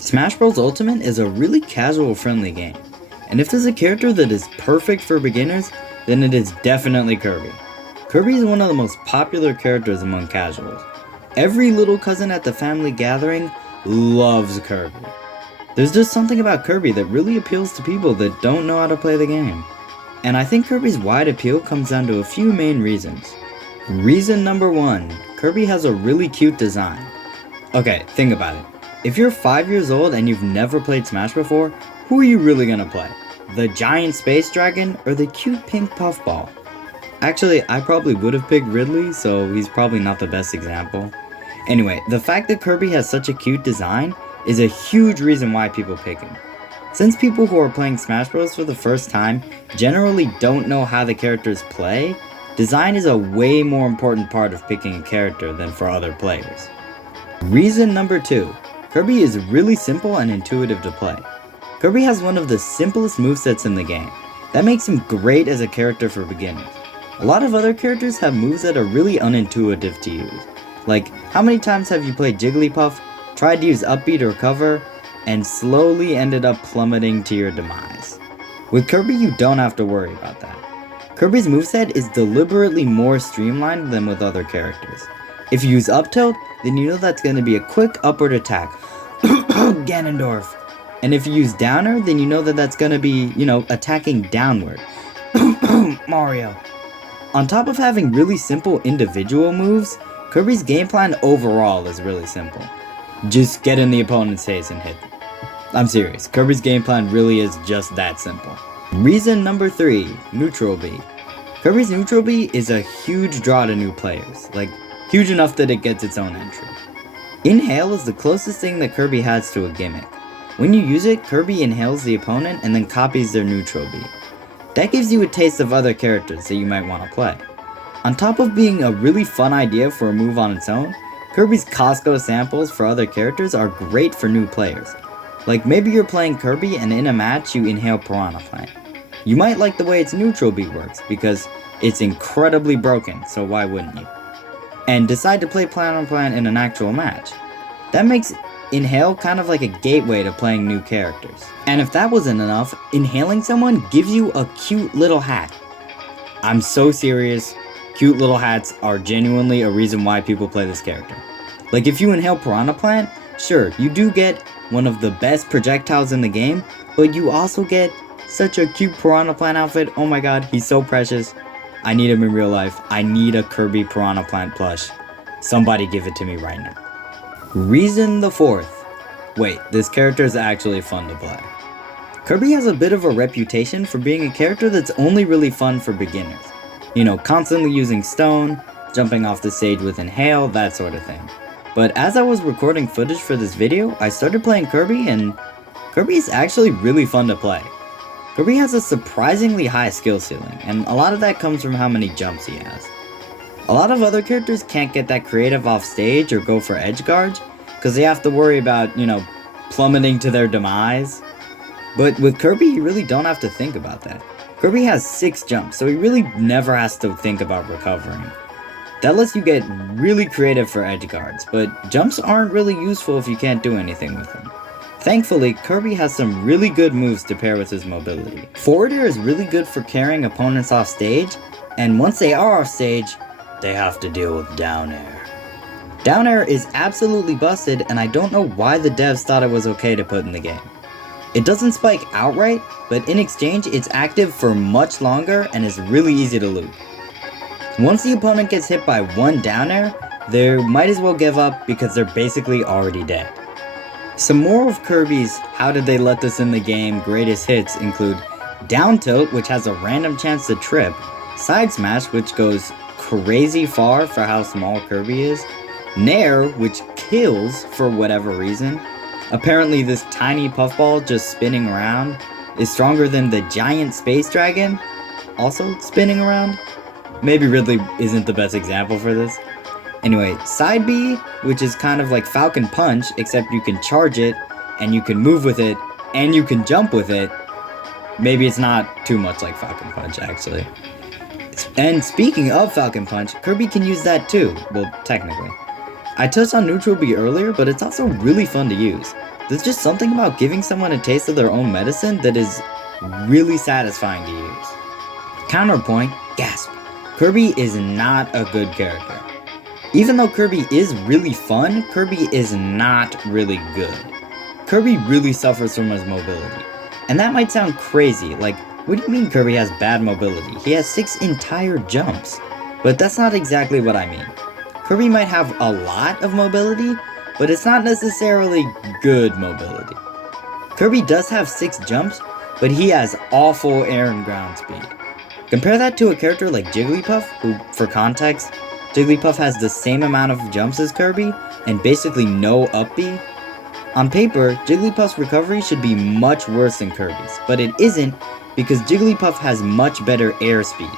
Smash Bros. Ultimate is a really casual friendly game, and if there's a character that is perfect for beginners, then it is definitely Kirby. Kirby is one of the most popular characters among casuals. Every little cousin at the family gathering loves Kirby. There's just something about Kirby that really appeals to people that don't know how to play the game. And I think Kirby's wide appeal comes down to a few main reasons. Reason number 1, Kirby has a really cute design. Okay, think about it. If you're 5 years old and you've never played Smash before, who are you really gonna play? The giant space dragon or the cute pink puffball? Actually, I probably would have picked Ridley, so he's probably not the best example. Anyway, the fact that Kirby has such a cute design is a huge reason why people pick him. Since people who are playing Smash Bros for the first time generally don't know how the characters play, design is a way more important part of picking a character than for other players. Reason number 2, Kirby is really simple and intuitive to play. Kirby has one of the simplest movesets in the game. That makes him great as a character for beginners. A lot of other characters have moves that are really unintuitive to use. Like, how many times have you played Jigglypuff, tried to use up B to recover, and slowly ended up plummeting to your demise? With Kirby, you don't have to worry about that. Kirby's moveset is deliberately more streamlined than with other characters. If you use up tilt, then you know that's going to be a quick upward attack. Ganondorf. And if you use downer, then you know that that's going to be, attacking downward. Mario. On top of having really simple individual moves, Kirby's game plan overall is really simple. Just get in the opponent's face and hit them. I'm serious, Kirby's game plan really is just that simple. Reason number 3, Neutral B. Kirby's Neutral B is a huge draw to new players, like huge enough that it gets its own entry. Inhale is the closest thing that Kirby has to a gimmick. When you use it, Kirby inhales the opponent and then copies their Neutral B. That gives you a taste of other characters that you might want to play. On top of being a really fun idea for a move on its own, Kirby's Costco samples for other characters are great for new players. Like maybe you're playing Kirby and in a match you inhale Piranha Plant. You might like the way its Neutral B works because it's incredibly broken, so why wouldn't you? And decide to play Piranha Plant in an actual match. That makes Inhale kind of like a gateway to playing new characters. And if that wasn't enough, inhaling someone gives you a cute little hat. I'm so serious, cute little hats are genuinely a reason why people play this character. Like if you inhale Piranha Plant, sure, you do get one of the best projectiles in the game, but you also get such a cute Piranha Plant outfit. Oh my god, he's so precious. I need him in real life. I need a Kirby Piranha Plant plush. Somebody give it to me right now. Reason the 4th. Wait, this character is actually fun to play. Kirby has a bit of a reputation for being a character that's only really fun for beginners. Constantly using stone, jumping off the stage with inhale, that sort of thing. But as I was recording footage for this video, I started playing Kirby and Kirby is actually really fun to play. Kirby has a surprisingly high skill ceiling, and a lot of that comes from how many jumps he has. A lot of other characters can't get that creative off stage or go for edge guards, because they have to worry about, plummeting to their demise. But with Kirby, you really don't have to think about that. Kirby has 6 jumps, so he really never has to think about recovering. That lets you get really creative for edge guards, but jumps aren't really useful if you can't do anything with them. Thankfully, Kirby has some really good moves to pair with his mobility. Forward air is really good for carrying opponents off stage, and once they are off stage, they have to deal with down air. Down air is absolutely busted, and I don't know why the devs thought it was okay to put in the game. It doesn't spike outright, but in exchange it's active for much longer and is really easy to loot. Once the opponent gets hit by one down air, they might as well give up because they're basically already dead. Some more of Kirby's how did they let this in the game greatest hits include down tilt, which has a random chance to trip, side smash, which goes crazy far for how small Kirby is, nair, which kills for whatever reason. Apparently this tiny puffball just spinning around is stronger than the giant space dragon, also spinning around. Maybe Ridley isn't the best example for this. Anyway, side B, which is kind of like Falcon Punch, except you can charge it, and you can move with it, and you can jump with it. Maybe it's not too much like Falcon Punch, actually. And speaking of Falcon Punch, Kirby can use that too, well, technically. I touched on Neutral B earlier, but it's also really fun to use. There's just something about giving someone a taste of their own medicine that is really satisfying to use. Counterpoint, gasp. Kirby is not a good character. Even though Kirby is really fun, Kirby is not really good. Kirby really suffers from his mobility. And that might sound crazy, like, what do you mean Kirby has bad mobility? He has 6 entire jumps. But that's not exactly what I mean. Kirby might have a lot of mobility, but it's not necessarily good mobility. Kirby does have 6 jumps, but he has awful air and ground speed. Compare that to a character like Jigglypuff, who, for context, Jigglypuff has the same amount of jumps as Kirby, and basically no up B. On paper, Jigglypuff's recovery should be much worse than Kirby's, but it isn't because Jigglypuff has much better airspeed.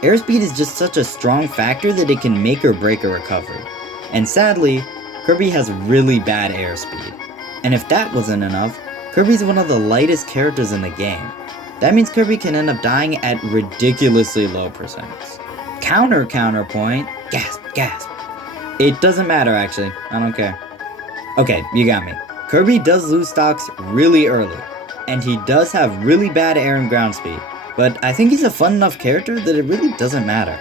Airspeed is just such a strong factor that it can make or break a recovery. And sadly, Kirby has really bad airspeed. And if that wasn't enough, Kirby's one of the lightest characters in the game. That means Kirby can end up dying at ridiculously low percents. Counterpoint, gasp, gasp. It doesn't matter actually, I don't care. Okay, you got me. Kirby does lose stocks really early, and he does have really bad air and ground speed, but I think he's a fun enough character that it really doesn't matter.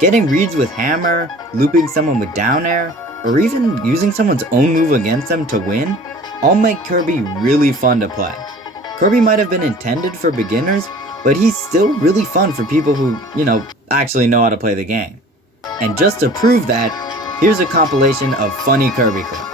Getting reads with hammer, looping someone with down air, or even using someone's own move against them to win, all make Kirby really fun to play. Kirby might have been intended for beginners, but he's still really fun for people who, actually know how to play the game. And just to prove that, here's a compilation of funny Kirby clips.